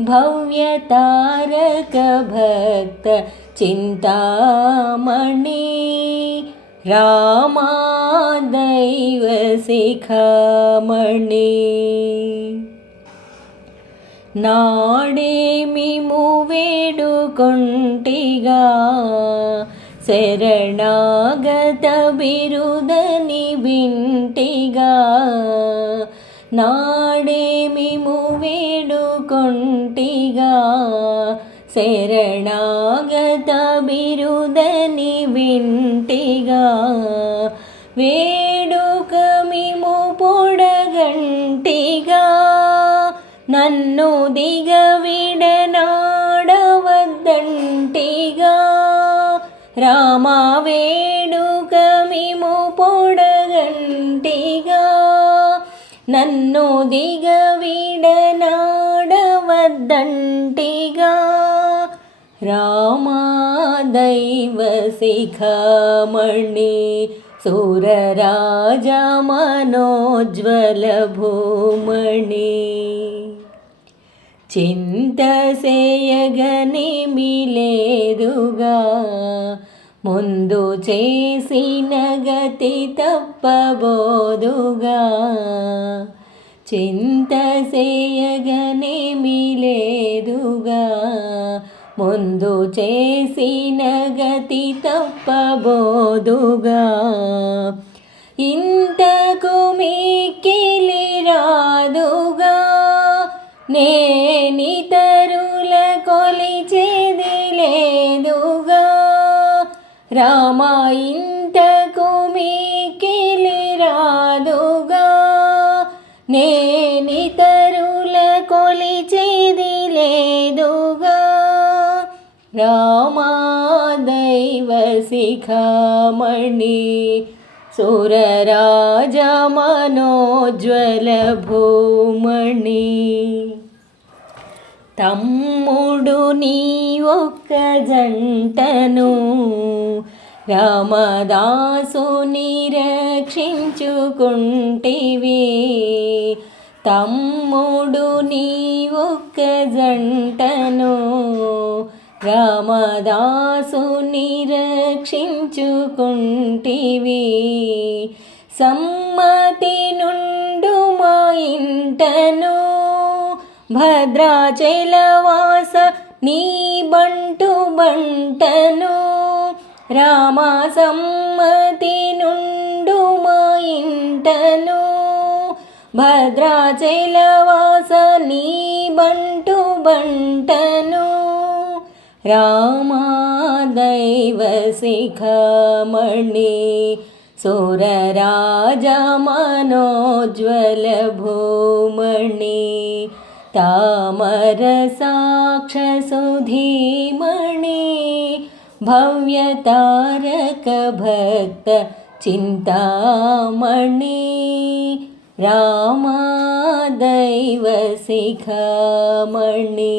भव्यतारकभक्त चिन्तामणि रामादैव शिखामणि నాడేమిము వేడుకొంటిగా శరణాగత బిరుదని వింటిగా నాడేమిము వేడుకొంటిగా శరణాగత బిరుదని వింటిగా. వేడుక మిము పొడగంటిగా నన్ను దిగవిడనాడవద్దంటిగా. రామ వేడుక మిము పొ నన్ను దిగవిడనాడవద్దంటిగా. రామా దైవ శిఖామణి సూరరాజ మనోజ్వల శిఖమణి సురరాజమనోజ్వలభూమణి చింతసేయగనిమిలేదుగా ముందు చేసిన గతి తప్ప చెప్పబోదుగా. చింత తప్పబోదుగా చింతసేయగనిమిలేదుగా ముందు చేసిన గతి తప్పబోదుగా. ఇంతకు మిక్కిలి రాదుగా. నేనితరుల కొలిచేది లేదుగా. రామా నేనితరుల కొలిచేది లేదుగా. రామా దైవ శిఖామణి సురరాజమనోజ్వలభూమణి తమ్ముడు నీ ఒక్క జంటను రామదాసుని రక్షించుకుంటివి. తమ్ముడు నీ ఒక్క జంటను రామదాసుని రక్షించుకుంటివి. సమ్మతి నుండు మా ఇంటను భద్రాచలవాస నీ బంటు బంటను రామ సమ్మతి నుండు మా ఇంటను భద్రాచలవాస నీ బంటు బంటను రామా దైవ శిఖమణి సురరాజమనోజ్వలభూమణి तामरसाक्षसुधीमणि भव्यतारकभक्त चिन्तामणि रामादैव शिखमणि